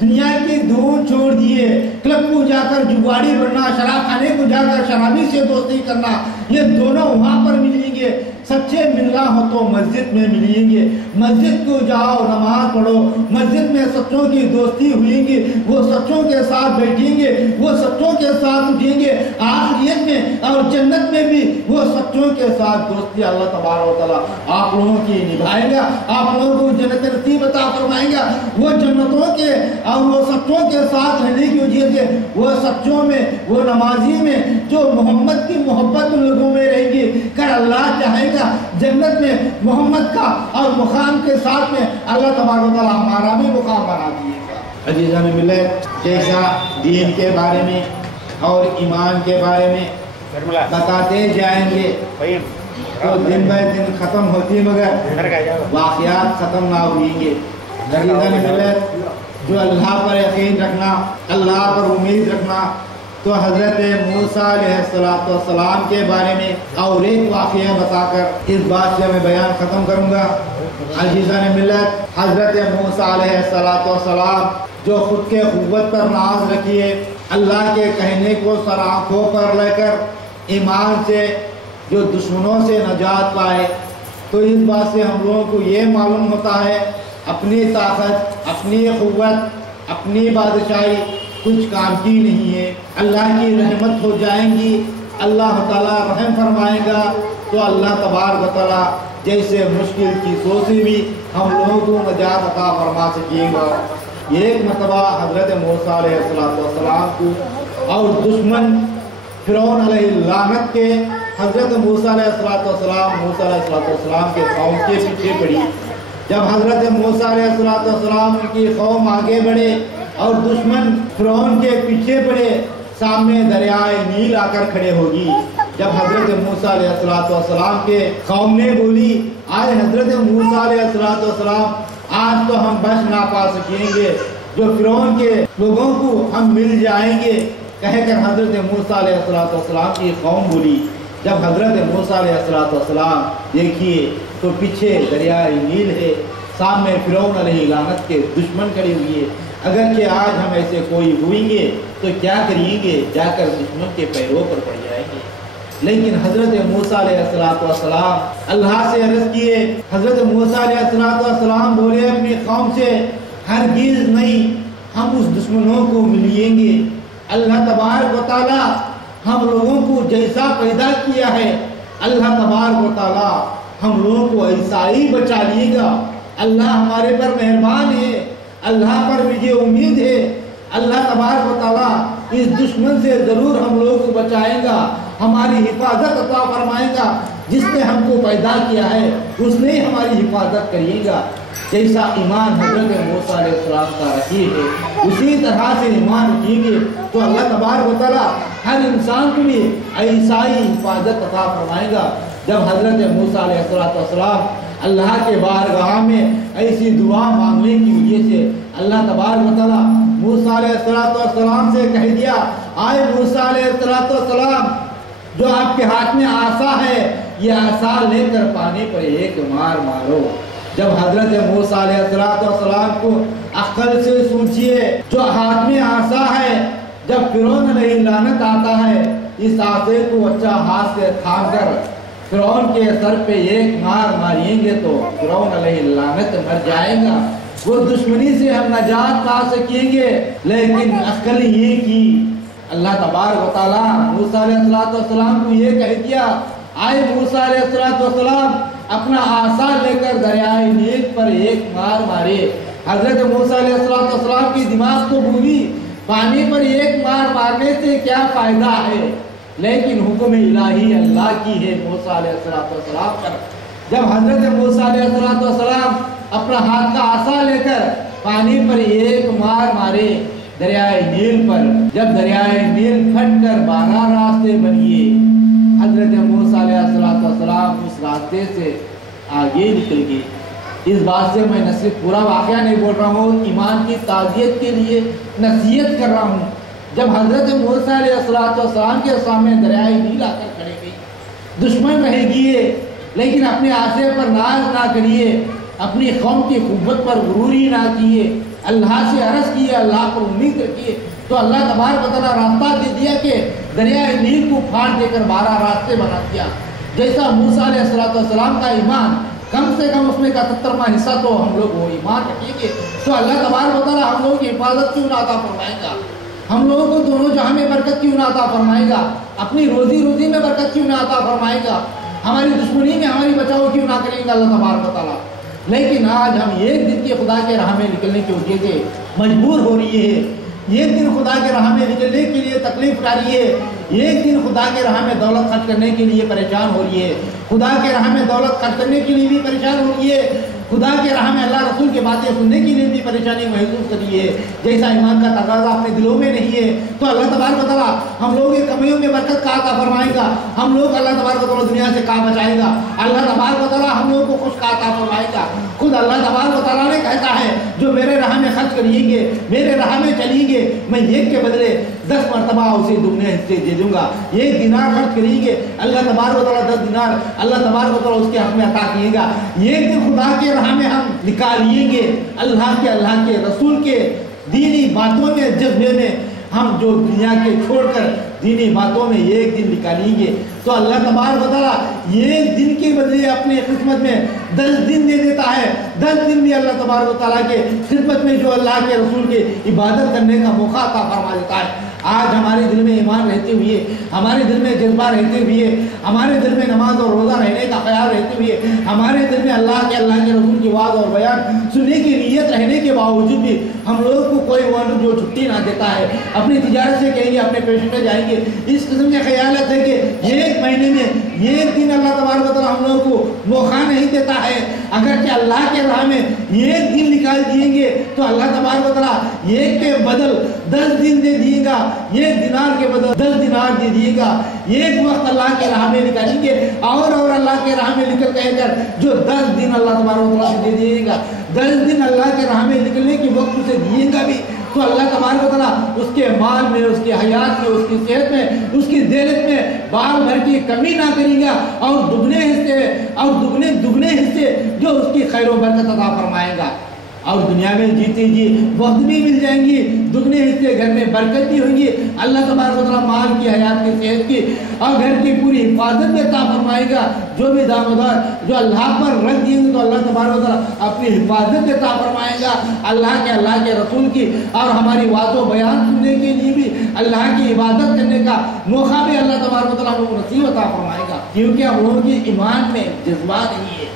دنیا کی دور چھوڑ دیے، کلب کو جا کر جواڑی بننا، شراب خانے کو جا کر شرابی سے دوستی کرنا، یہ دونوں وہاں پر ملیں گے۔ سچے ملنا ہو تو مسجد میں ملیں گے، مسجد کو جاؤ نماز پڑھو، مسجد میں سچوں کی دوستی ہوئیں گی، وہ سچوں کے ساتھ بیٹھیں گے، وہ سچوں کے ساتھ اٹھیں گے، آخریت میں اور جنت میں بھی وہ سچوں کے ساتھ دوستی اللہ تبارک و تعالیٰ آپ لوگوں کی نبھائے گا، آپ لوگوں کو جنت نصیب عطا فرمائے گا۔ وہ جنتوں کے اور وہ سچوں کے ساتھ رہنے کی وجہ سے وہ سچوں میں، وہ نمازی میں جو محمد کی محبت ان لوگوں میں رہے گی، کر اللہ چاہے گا جنت میں محمد کا اور مقام کے ساتھ میں اللہ تبارک و تعالیٰ ہمارا بھی مقام بنا دیے گا۔ عزیزان ملت، جیسا دین کے بارے میں اور ایمان کے بارے میں بتاتے جائیں گے تو دن بہ دن ختم ہوتی مگر واقعات ختم نہ ہوئیں گے۔ عزیزان ملت، جو اللہ پر یقین رکھنا، اللہ پر امید رکھنا، تو حضرت موسیٰ علیہ السلام کے بارے میں اور ایک واقعہ بتا کر اس بات سے میں بیان ختم کروں گا۔ عزیزان ملت، حضرت موسیٰ علیہ السلام جو خود کے قوت پر ناز رکھیے، اللہ کے کہنے کو سر آنکھوں پر لے کر ایمان سے جو دشمنوں سے نجات پائے، تو اس بات سے ہم لوگوں کو یہ معلوم ہوتا ہے اپنی طاقت، اپنی قوت، اپنی بادشاہی کچھ کام کی نہیں ہے۔ اللہ کی رحمت ہو جائیں گی، اللہ تعالیٰ رحم فرمائے گا تو اللہ تبارک و تعالیٰ جیسے مشکل چیزوں سے بھی ہم لوگوں کو نجات عطا فرما سکے گا۔ ایک مرتبہ حضرت موسیٰ علیہ السلام کو اور دشمن فرعون علیہ لعنت کے حضرت موسیٰ علیہ السلام کے قوم کے پیچھے پڑی۔ جب حضرت موسیٰ علیہ السلام کی قوم آگے بڑھے اور دشمن فرعون کے پیچھے پڑے، سامنے دریائے نیل آ کر کھڑے ہوگی۔ جب حضرت موسیٰ علیہ السلام کے قوم نے بولی، آج حضرت موسیٰ علیہ السلام آج تو ہم بچ نہ پا سکیں گے، جو فرعون کے لوگوں کو ہم مل جائیں گے، کہہ کر حضرت موسیٰ علیہ السلام کی قوم بولی۔ جب حضرت موسیٰ علیہ السلام دیکھیے تو پیچھے دریائے نیل ہے، سامنے فرعون علیہ لعنت کے دشمن کھڑے ہوئے۔ اگر کہ آج ہم ایسے کوئی ہوئیں گے تو کیا کریں گے؟ جا کر دشمن کے پیروں پر پڑ جائیں گے۔ لیکن حضرت موسیٰ علیہ السلام اللہ سے عرض کیے، حضرت موسیٰ علیہ السلام بولے اپنی قوم سے، ہرگز نہیں ہم اس دشمنوں کو ملیں گے۔ اللہ تبارک و تعالیٰ ہم لوگوں کو جیسا پیدا کیا ہے، اللہ تبارک و تعالیٰ ہم لوگوں کو ایسا ہی بچا لیے گا۔ اللہ ہمارے پر مہربان ہے، اللہ پر مجھے امید ہے اللہ تبارک و تعالیٰ اس دشمن سے ضرور ہم لوگ کو بچائے گا، ہماری حفاظت عطا فرمائے گا۔ جس نے ہم کو پیدا کیا ہے اس نے ہی ہماری حفاظت کریے گا۔ جیسا ایمان حضرت موسیٰ علیہ السلام کا رکھی ہے اسی طرح سے ایمان رکھیں گے تو اللہ تبارک و تعالیٰ ہر انسان کو بھی ایسا ہی حفاظت عطا فرمائے گا۔ جب حضرت موسیٰ علیہ السلام اللہ کے بارگاہ میں ایسی دعا مانگنے کی وجہ سے اللہ تبارک و تعالیٰ موسیٰ علیہ السلام سے کہہ دیا، آئے موسیٰ علیہ السلام، جو آپ کے ہاتھ میں عصا ہے یہ عصا لے کر پانی پر ایک مار مارو۔ جب حضرت موسیٰ علیہ السلام کو عقل سے سوچئے، جو ہاتھ میں عصا ہے، جب فرعون علیہ لعنت آتا ہے اس عصے کو اچھا ہاتھ سے تھام کر فرعون کے سر پہ ایک مار ماریں گے تو فرعون علیہ لعنت مر جائے گا، وہ دشمنی سے ہم نجات پا سکیں گے۔ لیکن عقل یہ کی اللہ تبارک و تعالیٰ موسیٰ علیہ السلام کو یہ کہہ دیا، آئے موسیٰ علیہ السلام اپنا عصا لے کر دریائے نیل پر ایک مار مارے۔ حضرت موسیٰ علیہ السلام کی دماغ کو بھولی پانی پر ایک مار مارنے سے کیا فائدہ ہے، لیکن حکم الہی اللہ کی ہے موسیٰ علیہ السلام پر۔ جب حضرت موسیٰ علیہ السلام اپنا ہاتھ کا عصا لے کر پانی پر ایک مار مارے دریائے نیل پر، جب دریائے نیل پھٹ کر 12 راستے بنیے، حضرت موسیٰ علیہ السلام اس راستے سے آگے نکل گئے۔ اس بات سے میں نہ صرف پورا واقعہ نہیں بول رہا ہوں، ایمان کی تعزیت کے لیے نصیحت کر رہا ہوں۔ جب حضرت موسیٰ علیہ السلام کے سامنے دریائے نیل آ کر کھڑے گئی، دشمن رہ گئے، لیکن اپنے عصا پر ناز نہ کریے، اپنی قوم کی قوت پر غروری نہ کیے، اللہ سے عرض کیے، اللہ پر امید رکھیے، تو اللہ تبارک و تعالیٰ راستہ دے دیا کہ دریائے نیل کو پھاڑ دے کر 12 راستے بنا دیا۔ جیسا موسیٰ علیہ السلام کا ایمان، کم سے کم اس میں کا 70واں حصہ تو ہم لوگ وہ ایمان رکھیں گے تو اللہ تبارک و تعالیٰ ہم لوگوں کی حفاظت کیوں نہ عطا فرمائے گا، ہم لوگوں کو دونوں جہاں میں برکت کیوں نہ عطا فرمائے گا، اپنی روزی میں برکت کیوں نہ عطا فرمائے گا، ہماری دشمنی میں ہماری بچاؤ کیوں نہ کریں گا اللہ تبارک و تعالیٰ۔ لیکن آج ہم ایک دن کے خدا کے راہ میں نکلنے کی وجہ سے مجبور ہو رہی ہے، ایک دن خدا کے راہ میں نکلنے کے لیے تکلیف اٹھا رہی ہے، ایک دن خدا کے راہ میں دولت خرچ کرنے کے لیے پریشان ہو رہی ہے، خدا کے راہ میں دولت خرچ کرنے کے لیے بھی پریشان ہو رہی ہے، خدا کے راہ میں اللہ رسول کی باتیں سننے کے لیے بھی پریشانی محسوس کر رہی ہے۔ جیسا ایمان کا تقاضا اپنے دلوں میں نہیں ہے تو اللہ تبارک و تعالیٰ ہم لوگ کی کمیوں میں برکت کا عطا فرمائے گا، ہم لوگ اللہ تبارک و تعالیٰ دنیا سے کہاں بچائے گا، اللہ تبارک و تعالیٰ ہم لوگ کو خوش کا عطا فرمائے گا۔ خود اللہ تبارک و تعالیٰ نے کہتا ہے جو میرے راہ میں خرچ کریے گے، میرے راہ میں چلیں گے، میں ایک کے بدلے 10 مرتبہ اسے دگنے حصے دے دوں گا۔ 1 دینار خرچ کریں گے اللہ تبارک و تعالیٰ 10 دینار اللہ تبارک و تعالیٰ اس کے حق میں عطا کیے گا۔ ایک دن خدا کے راہ میں ہم نکالیے گے، اللہ کے رسول کے دینی باتوں میں جذبے میں ہم جو دنیا کے چھوڑ کر دینی باتوں میں ایک دن نکالیں گے تو اللہ تبارک و تعالیٰ ایک دن کے بدلے اپنے خدمت میں 10 دن دے دیتا ہے۔ 10 دن بھی اللہ تبارک و تعالیٰ کے خدمت میں جو اللہ کے رسول کے عبادت کرنے کا موقع عطا فرما دیتا ہے۔ آج ہمارے دل میں ایمان رہتے ہوئے، ہمارے دل میں جذبہ رہتے ہوئے، ہمارے دل میں نماز اور روزہ رہنے کا خیال رہتے ہوئے، ہمارے دل میں اللہ کے رسول کی وعظ اور بیان سننے کی نیت رہنے کے باوجود بھی ہم لوگوں کو کوئی جو چھٹی نہ دیتا ہے، اپنی تجارت سے کہیں گے، اپنے پیشے میں جائیں گے، اس قسم کے خیالات ہے کہ ایک مہینے میں ایک دن اللہ تبارک و تعالیٰ ہم لوگوں کو موقع نہیں دیتا ہے۔ اگرچہ اللہ کے راہ میں ایک دن نکال دیں گے تو اللہ تبارک و تعالیٰ ایک کے بدل 10 دن دے دیے گا، 1 دینار کے بدل 10 دینار دے دیے گا۔ ایک وقت اللہ کے راہ میں نکالیں گے اور اللہ کے راہ میں نکل کہہ کر جو 10 دن اللہ تبارک و تعالیٰ سے دے دیے گا، 10 دن اللہ کے راہ میں نکلنے کی وقت اسے دیے گا بھی تو اللہ تبارک و تعالیٰ اس کے مال میں، اس کی حیات میں، اس کی صحت میں، اس کی دولت میں بار بھر کی کمی نہ کرے گا اور دگنے حصے جو اس کی خیر و برکت عطا فرمائے گا۔ اور دنیا میں جیتے جی وقت بھی مل جائیں گی، دگنے حصے گھر میں برکت بھی ہوگی، اللہ تبارک و تعالیٰ مال کی، حیات کی، صحت کی اور گھر کی پوری حفاظت بھی عطا فرمائے گا۔ جو بھی دامدار جو اللہ پر رکھ دیں گے تو اللہ تبارک و تعالیٰ اپنی حفاظت بھی عطا فرمائے گا، اللہ کے رسول کی اور ہماری بات و بیان سننے کے لیے بھی اللہ کی عبادت کرنے کا موقع بھی اللہ تبارک و تعالیٰ کو نصیب عطا فرمائے گا، کیونکہ ہم لوگوں کی ایمان میں جذبہ نہیں ہے،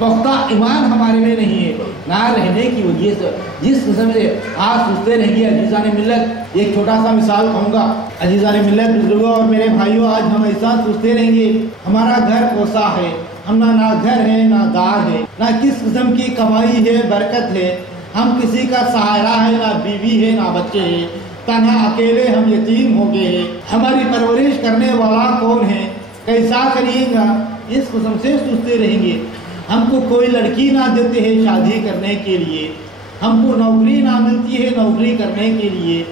پختہ ایمان ہمارے میں نہیں ہے، نہ رہنے کی وجہ سے جس قسم سے آج سوچتے رہیں گے۔ عزیزان ملت، ایک چھوٹا سا مثال کہوں گا۔ عزیزان ملت، بزرگوں اور میرے بھائیوں، آج ہم ایسا سوچتے رہیں گے ہمارا گھر کوسا ہے، ہم نہ گھر ہے نہ دار ہے، نہ کس قسم کی کمائی ہے، برکت ہے، ہم کسی کا سہارا ہے، نہ بیوی ہے نہ بچے ہیں، تنہا اکیلے ہم یتیم ہو گئے ہیں، ہماری پرورش کرنے والا کون ہے، کیسا کریے گا، اس قسم سے سوچتے رہیں گے۔ ہم کو کوئی لڑکی نہ دیتے ہیں شادی کرنے کے لیے، ہم کو نوکری نہ ملتی ہے نوکری کرنے کے لیے،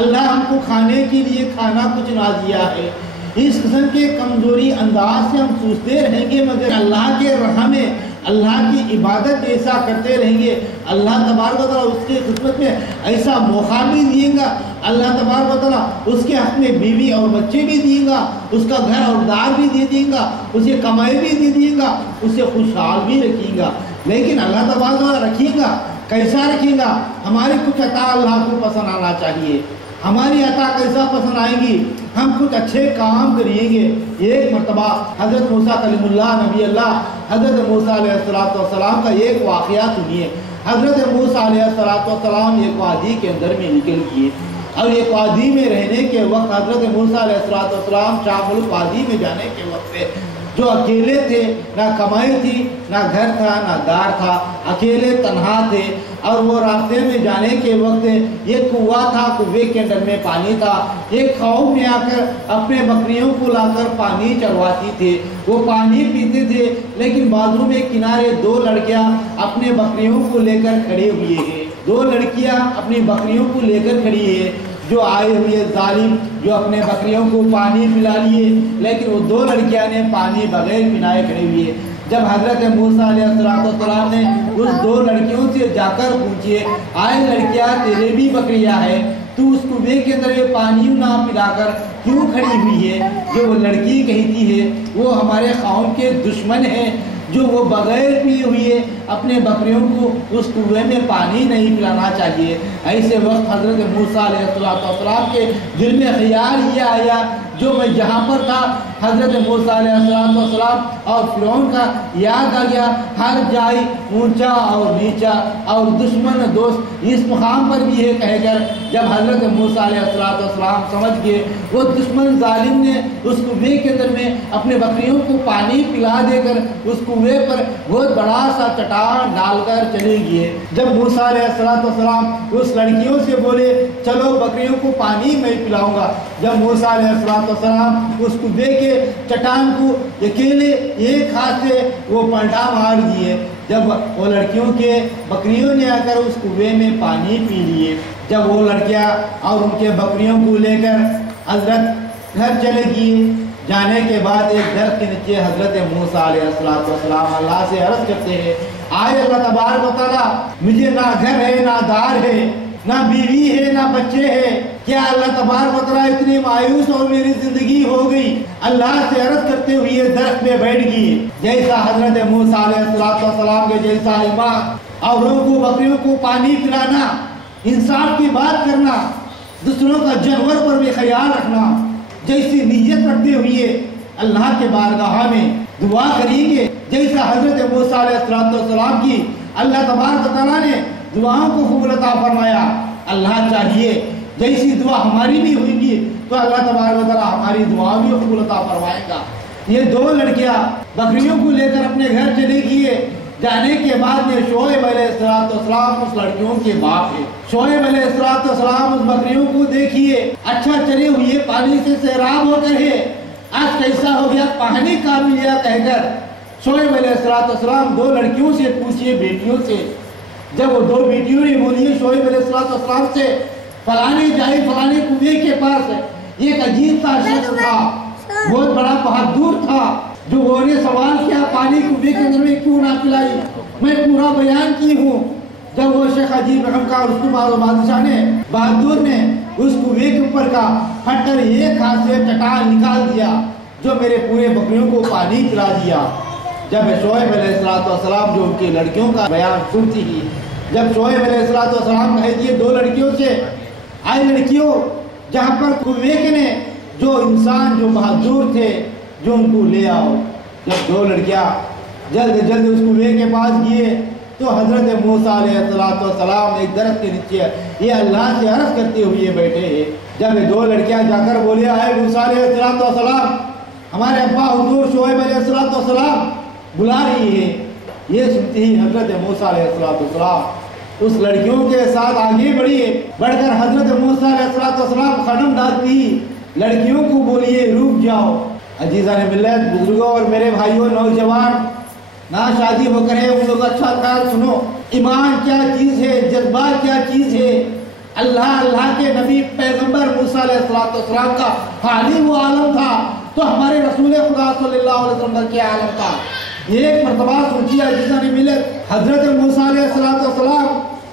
اللہ ہم کو کھانے کے لیے کھانا کچھ نہ دیا ہے۔ اس قسم کے کمزوری انداز سے ہم سوچتے رہیں گے، مگر اللہ کے راہ میں اللہ کی عبادت ایسا کرتے رہیں گے، اللہ تبارک و تعالیٰ اس کی قسمت میں ایسا موقع بھی دیں گا، اللہ تبارک و تعالیٰ اس کے حق میں بیوی اور بچے بھی دیں گا، اس کا گھر اور دار بھی دے دیں گا، اسے کمائی بھی دے دیں گا، اسے خوشحال بھی رکھیں گا۔ لیکن اللہ تبارک و تعالیٰ رکھیں گا، کیسا رکھیں گا؟ ہماری کچھ عطا اللہ کو پسند آنا چاہیے۔ ہماری عطا کیسا پسند آئیں گی؟ ہم کچھ اچھے کام کریں گے۔ ایک مرتبہ حضرت موسیٰ کلیم اللہ نبی اللہ حضرت موسیٰ علیہ السلام کا ایک واقعہ سنیے۔ حضرت موسیٰ علیہ السلام ایک وادی کے اندر میں نکل گئے، اور ایک وادی میں رہنے کے وقت حضرت موسیٰ علیہ السلام شام ملک وادی میں جانے کے وقت پہ جو اکیلے تھے، نہ کمائی تھی، نہ گھر تھا، نہ دار تھا، اکیلے تنہا تھے، اور وہ راستے میں جانے کے وقت ایک کنواں تھا، کنویں کے اندر میں پانی تھا، ایک قوم میں آ کر اپنے بکریوں کو لا کر پانی چڑھواتی تھے، وہ پانی پیتے تھے، لیکن بازو میں کنارے دو لڑکیاں اپنے بکریوں کو لے کر کھڑے ہوئے ہیں، دو لڑکیاں اپنی بکریوں کو لے کر کھڑی ہے، جو آئے ہوئے ظالم جو اپنے بکریوں کو پانی پلا لیے، لیکن وہ دو لڑکیاں نے پانی بغیر پلائے کھڑے ہوئے۔ جب حضرت موسیٰ علیہ السلام نے اس دو لڑکیوں سے جا کر پوچھے، آئے لڑکیاں تیرے بھی بکریاں ہیں، تو اس کنویں کے اندر یہ پانی نہ پلا کر کیوں کھڑی ہوئی ہے؟ جو وہ لڑکی کہتی ہے وہ ہمارے قوم کے دشمن ہیں، جو وہ بغیر پیے ہوئے اپنے بکریوں کو اس کنویں میں پانی نہیں پلانا چاہیے۔ ایسے وقت حضرت موسیٰ علیہ السلام کے دل میں خیال یہ آیا، جو میں جہاں پر تھا حضرت موسیٰ علیہ السلام اور فرعون کا یاد آ گیا، ہر جائے اونچا اور نیچا اور دشمن دوست اس مقام پر بھی ہے کہہ کر جب حضرت موسیٰ علیہ السلام سمجھ گئے وہ دشمن ظالم نے اس کنویں کے اندر میں اپنے بکریوں کو پانی پلا دے کر اس کنویں پر بہت بڑا سا چٹان ڈال کر چلے گئے۔ جب موسیٰ علیہ السلام اس لڑکیوں سے بولے چلو بکریوں کو پانی میں پلاؤں گا، جب موسیٰ علیہ السلام اس کنویں کے چٹان کو اکیلے ایک ہاتھ سے وہ پلٹا مار دیے، جب وہ لڑکیوں کے بکریوں نے آ کر اس کنویں میں پانی پی لیے، جب وہ لڑکیاں اور ان کے بکریوں کو لے کر حضرت گھر چلے گی، جانے کے بعد ایک درخت کے نیچے حضرت موسیٰ علیہ السلام اللہ سے عرض کرتے ہیں، آئے اللہ تبارک و تعالیٰ مجھے نہ گھر ہے نہ دار ہے نہ بیوی ہے نہ بچے ہیں، کیا اللہ تبارک و تعالیٰ اتنی مایوس اور میری زندگی ہو گئی؟ اللہ سے عرض کرتے ہوئے درخت پہ بیٹھ گئی۔ جیسا حضرت موسیٰ علیہ السلام کے جیسا ایمان، اوروں کو بکریوں کو پانی پلانا، انصاف کی بات کرنا، دوسروں کا جانور پر بھی خیال رکھنا، جیسی نیت رکھتے ہوئے اللہ کے بارگاہ میں دعا کریں گے جیسا حضرت موسیٰ علیہ السلام کی اللہ تبارک و تعالیٰ نے دعاؤں کو قبول عطا فرمایا۔ اللہ چاہیے جیسی دعا ہماری بھی ہوئی گی تو اللہ تبارک و تعالیٰ ہماری دعا بھی قبول عطا فرمائے گا۔ یہ دو لڑکیاں بکریوں کو لے کر اپنے گھر چلے گئے، جانے کے بعد میں شعیب علیہ السلام اس لڑکیوں کے باپ ہے۔ شعیب علیہ السلام اس بکریوں کو دیکھیے اچھا چلے ہوئے پانی سے سیراب ہو کر ہے، آج کیسا ہو گیا پانی کا ملیا کہہ کر شعیب علیہ السلام دو لڑکیوں سے پوچھئے بیٹیوں سے، جب وہ دو بیٹیوں نے بولی شعیب علیہ السلام سے فلانے جائے فلانے کنویں کے پاس ایک عجیب سا شخص تھا، بہت بڑا بہادر تھا، جو وہ نے سوال کیا پانی کنویں کے اندر میں کیوں نہ پلائی، میں پورا بیان کی ہوں۔ جب وہ شیخ عجیب رقم کا اس کو بادشاہ نے بہادر نے اس کنویں کے اوپر کا پتھر ایک ہاتھ سے چٹان نکال دیا جو میرے پورے بکریوں کو پانی پلا دیا۔ جب شعیب علیہ السلام جو ان کی لڑکیوں کا بیان سنتی ہی، جب شعیب علیہ السلام کہے دیے دو لڑکیوں سے، آئے لڑکیوں جہاں پر کنویں کے نے جو انسان جو بہادر تھے جو ان کو لے آؤ۔ جب دو لڑکیاں جلد جلد اس کنویں کے پاس گئے تو حضرت موسیٰ علیہ السلام ایک درخت کے نیچے یہ اللہ سے عرض کرتے ہوئے بیٹھے ہیں۔ جب یہ دو لڑکیاں جا کر بولے آئے موسیٰ علیہ السلام ہمارے ابا حضور شعیب علیہ السلام بلا رہی ہے، یہ سنتے ہی حضرت موسیٰ علیہ السلام اس لڑکیوں کے ساتھ آگے بڑھی ہے، بڑھ کر حضرت موسیٰ علیہ السلام قدم ڈالتی لڑکیوں کو بولیے رک جاؤ۔ عزیزان ملت، بزرگوں اور میرے بھائیوں، نوجوان نہ شادی ہو کرے ان لوگ اچھا خیال سنو، ایمان کیا چیز ہے، جذبات کیا چیز ہے۔ اللہ کے نبی پیغمبر موسیٰ علیہ السلام کا حالی وہ عالم تھا تو ہمارے رسول خدا صلی اللہ علیہ وسلم کا کیا عالم تھا۔ ایک مرتبہ سوچیے عزیزان ملت، حضرت موسیٰ علیہ السلام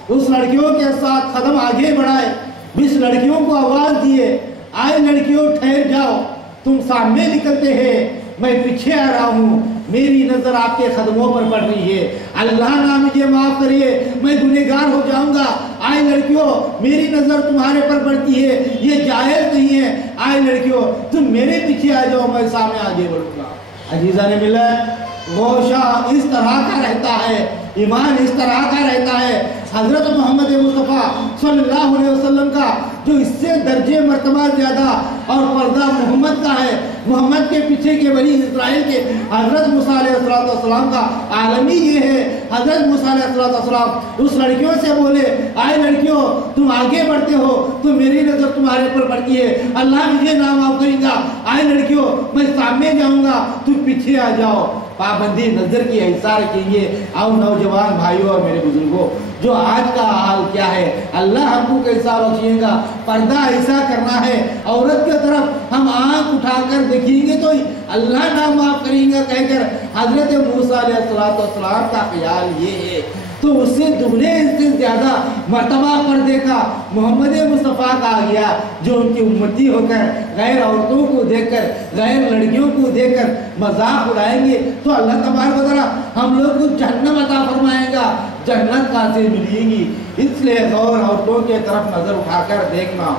اس لڑکیوں کے ساتھ قدم آگے بڑھائے، 20 لڑکیوں کو آواز دیے آئے لڑکیوں ٹھہر جاؤ، تم سامنے نکلتے ہیں، میں پیچھے آ رہا ہوں، میری نظر آپ کے قدموں پر پڑ رہی ہے، اللہ نہ مجھے معاف کریے، میں گنہگار ہو جاؤں گا۔ آئے لڑکیوں میری نظر تمہارے پر پڑتی ہے، یہ جائز نہیں ہے، آئے لڑکیوں تم میرے پیچھے آ جاؤ، میں سامنے آگے بڑھوں گا۔ عزیزان ملت، گوشہ اس طرح کا رہتا ہے، ایمان اس طرح کا رہتا ہے۔ حضرت محمد مصطفیٰ صلی اللہ علیہ وسلم کا جو اس سے درجے مرتبہ زیادہ اور پردہ محمد کا ہے، محمد کے پیچھے کے بنی اسرائیل کے حضرت موسیٰ علیہ السلام کا عالمی یہ ہے۔ حضرت موسیٰ علیہ السلام اس لڑکیوں سے بولے آئے لڑکیوں تم آگے بڑھتے ہو تو میری نظر تمہارے پر پڑتی ہے، اللہ مجھے نہ معاف کرے گا، آئے لڑکیوں میں سامنے جاؤں گا تم پیچھے آ جاؤ۔ پابندی نظر کی ایسا رکھیں گے۔ اور نوجوان بھائیوں اور میرے بزرگوں، جو آج کا حال کیا ہے، اللہ ہم کو کیسا بخشے گا، پردہ ایسا کرنا ہے، عورت کی طرف ہم آنکھ اٹھا کر دیکھیں گے تو اللہ نہ معاف کریں گا کہہ کر حضرت موسیٰ علیہ السلام کا خیال یہ ہے، تو اس سے دگنے اس سے زیادہ مرتبہ پردے کا محمد مصطفیٰ کا آ گیا، جو ان کی امتی ہو کر غیر عورتوں کو دیکھ کر، غیر لڑکیوں کو دیکھ کر مذاق اڑائیں گے تو اللہ تبارک و تعالیٰ ہم لوگ کو جہنم عطا فرمائے گا، جنت کہاں سے ملے گی۔ اس لیے غیر عورتوں کے طرف نظر اٹھا کر دیکھنا،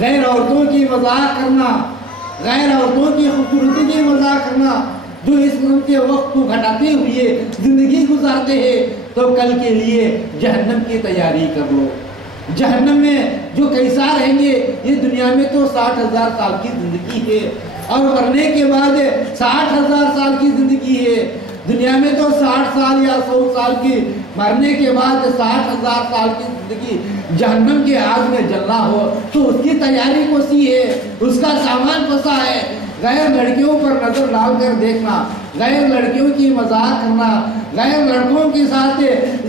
غیر عورتوں کی مذاق کرنا، غیر عورتوں کی خوبصورتی کی مذاق کرنا، جو اس قسم کے وقت کو گھٹاتے ہوئے زندگی گزارتے ہیں، تو کل کے لیے جہنم کی تیاری کر لو۔ جہنم میں جو کیسا رہیں گے، یہ دنیا میں تو 60,000 سال کی زندگی ہے، اور مرنے کے بعد 60,000 سال کی زندگی ہے۔ دنیا میں تو 60 سال یا 100 سال کی، مرنے کے بعد 60,000 سال کی زندگی۔ جہنم کے آگ میں جلنا ہو تو اس کی تیاری کوسی ہے، اس کا سامان کوسا ہے۔ غیر لڑکیوں پر نظر ڈال کر دیکھنا، غیر لڑکیوں کی مذاق کرنا، غیر لڑکوں کے ساتھ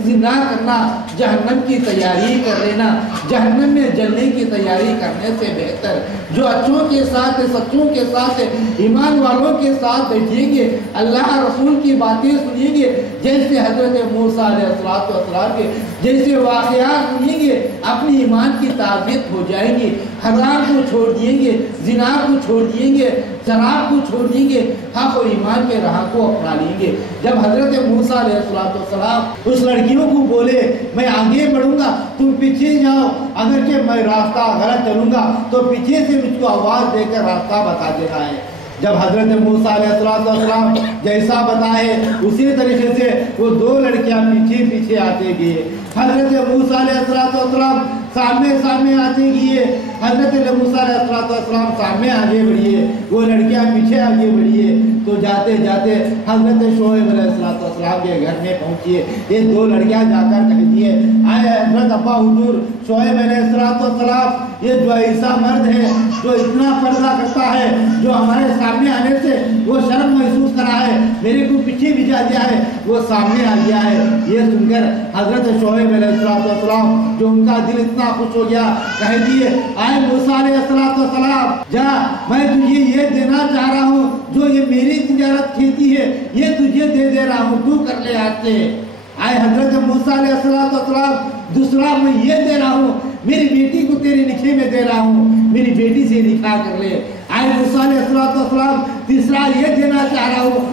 زنا کرنا، جہنم کی تیاری کر لینا۔ جہنم میں جلنے کی تیاری کرنے سے بہتر جو اچھوں کے ساتھ، سچوں کے ساتھ، ایمان والوں کے ساتھ بیٹھیں گے، اللہ رسول کی باتیں سنیں گے، جیسے حضرت موسیٰ علیہ السلام کے جیسے واقعات سنیں گے، اپنی ایمان کی تابعیت ہو جائیں گے، حرام کو چھوڑ دیں گے، زنا کو چھوڑ دیں گے، شراب کو چھوڑ دیں گے، حق اور ایمان کے راہ کو اپنا لیں گے۔ جب حضرت موسیٰ علیہ السلام اس لڑکیوں کو بولے میں آگے بڑھوں گا تم پیچھے جاؤ، اگرچہ میں راستہ غلط چلوں گا تو پیچھے سے مجھ کو آواز دے کر راستہ بتا دینا ہے۔ جب حضرت موسیٰ علیہ السلام جیسا بتائے اسی طریقے سے وہ دو لڑکیاں پیچھے پیچھے آتے گئے۔ حضرت موسیٰ علیہ السلام سامنے آتے گئے، حضرت موسیٰ علیہ السلام سامنے آگے بڑھیے، وہ لڑکیاں پیچھے آگے بڑھیے۔ تو جاتے جاتے حضرت شعیب علیہ السلام کے گھر میں پہنچیے۔ یہ دو لڑکیاں جا کر کہہ دیے آئے حضرت ابا حضور شعیب علیہ السلام، یہ جو ایسا مرد ہے جو اتنا پردہ کرتا ہے، جو ہمارے سامنے آنے سے وہ شرم محسوس کرا ہے، میرے کو پیچھے بھجا دیا ہے، وہ سامنے آ گیا ہے۔ یہ سن کر حضرت شعیب علیہ السلام جو ان کا دل اتنا خوش ہو گیا، کہہ دیے آئے موسیٰ علیہ السلام جا، میں تجھے یہ دینا چاہ رہا ہوں جو یہ میری تجارت کھیتی ہے، یہ تجھے دے رہا ہوں، تو کر لے آج سے۔ آئے حضرت موسیٰ علیہ السلام دوسرا میں یہ دے رہا ہوں، میری بیٹی کو تیرے نکاح میں دے رہا ہوں، میری بیٹی سے نکاح کر لے۔ آئے موسیٰ علیہ السلام تیسرا یہ دینا چاہ رہا ہوں،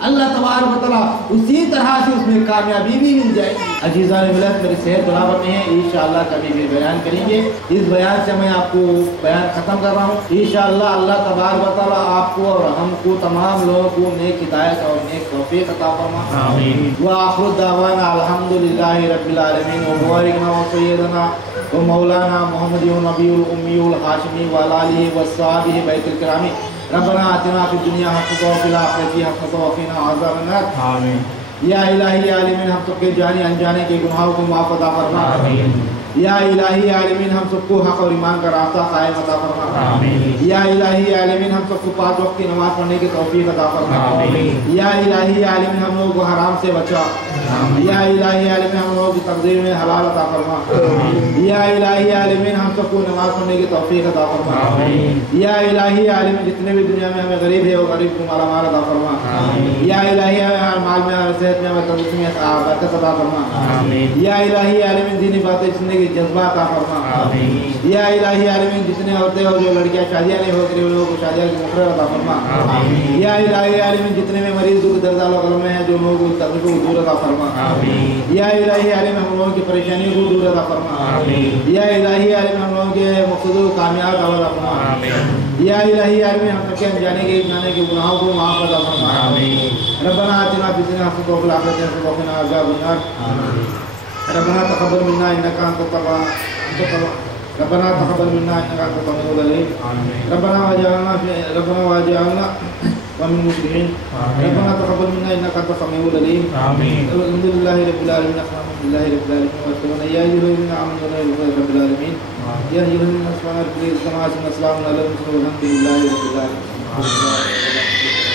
اللہ تبارک و تعالیٰ اسی طرح سے اس میں کامیابی بھی مل جائے گی۔ عزیزان ملت، میری صحت برابر میں ہے، انشاءاللہ کبھی بھی بیان کریں گے۔ اس بیان سے میں آپ کو بیان ختم کر رہا ہوں۔ انشاءاللہ اللہ تبارک و تعالیٰ آپ کو اور ہم کو تمام لوگوں کو نیک ہدایت اور نیک توفیق عطا فرما۔ آمین۔ وآخر دعوانا الحمدللہ رب العالمین وبارکنا وسیدنا ومولانا محمد نبی الامی الہاشمی وعلی آلہ وصحبہ بیت الکرام۔ ربنا آتنا فی الدنیا حسنۃ وفی الآخرۃ حسنۃ وقنا عذاب النار۔ آمین۔ یا الہی عالمین، ہم سب کے جانے انجانے کے گناہوں کو معاف عطا فرما۔ آمین۔ یا الہی عالمین، ہم سب کو حق اور ایمان کا راستہ قائم عطا فرما۔ آمین۔ یا الہی عالمین، ہم سب کو 5 وقت کی نماز پڑھنے کی توفیق عطا فرما۔ آمین۔ یا الہی عالمین، ہم لوگوں کو حرام سے بچا۔ یا الہی عالمین، ہم لوگوں کی تقدیر میں حلال عطا فرما۔ یا الہی عالمین، ہم سب کو نماز پڑھنے کی توفیق عطا فرما۔ یا الہی عالمین، جتنے بھی دنیا میں ہمیں غریب ہے وہ غریب کو مالا مال عطا فرما۔ یا الہی مال میں اور صحت میں تندرستی میں برکت عطا فرما۔ یا الہی عالمین، دینی باتیں سننے کی جذبہ عطا فرما۔ یا الہی عالمین، جتنے عورتیں اور جو لڑکیاں شادیاں نہیں ہو رہی ان لوگوں کو شادیاں کی مقرر عطا فرما۔ یا الہی عالمین، جتنے میں مریض دکھ درد و غم میں ہیں جو لوگوں کو تکلیفوں کو دور عطا فرما۔ یا الہی عالمین، ہم لوگوں کی پریشانیوں کو دور عطا فرما۔ یا الہی عالمین، ہم لوگوں کے مقصدوں کو کامیاب عطا فرما۔ یا الہی عالمین، ہم سب کے انجانے کے جانے کے گناہوں کو معاف عطا فرما۔ ربنا آتنا فی الدنیا حسنۃ وفی الآخرۃ حسنۃ وقنا عذاب النار۔ ربنا تقبل منا انك انت التواب، ربنا تقبل منا انك انت السميع العليم، ربنا واجعلنا ومن المسلمين، ربنا تقبل منا انك انت السميع العليم، الحمد لله رب العالمين، الحمد لله رب العالمين، والسلام يا ايها الذين امنوا رب العالمين، يا ايها الذين امنوا السلام على النبي والسلام على المرسلين والحمد لله رب العالمين۔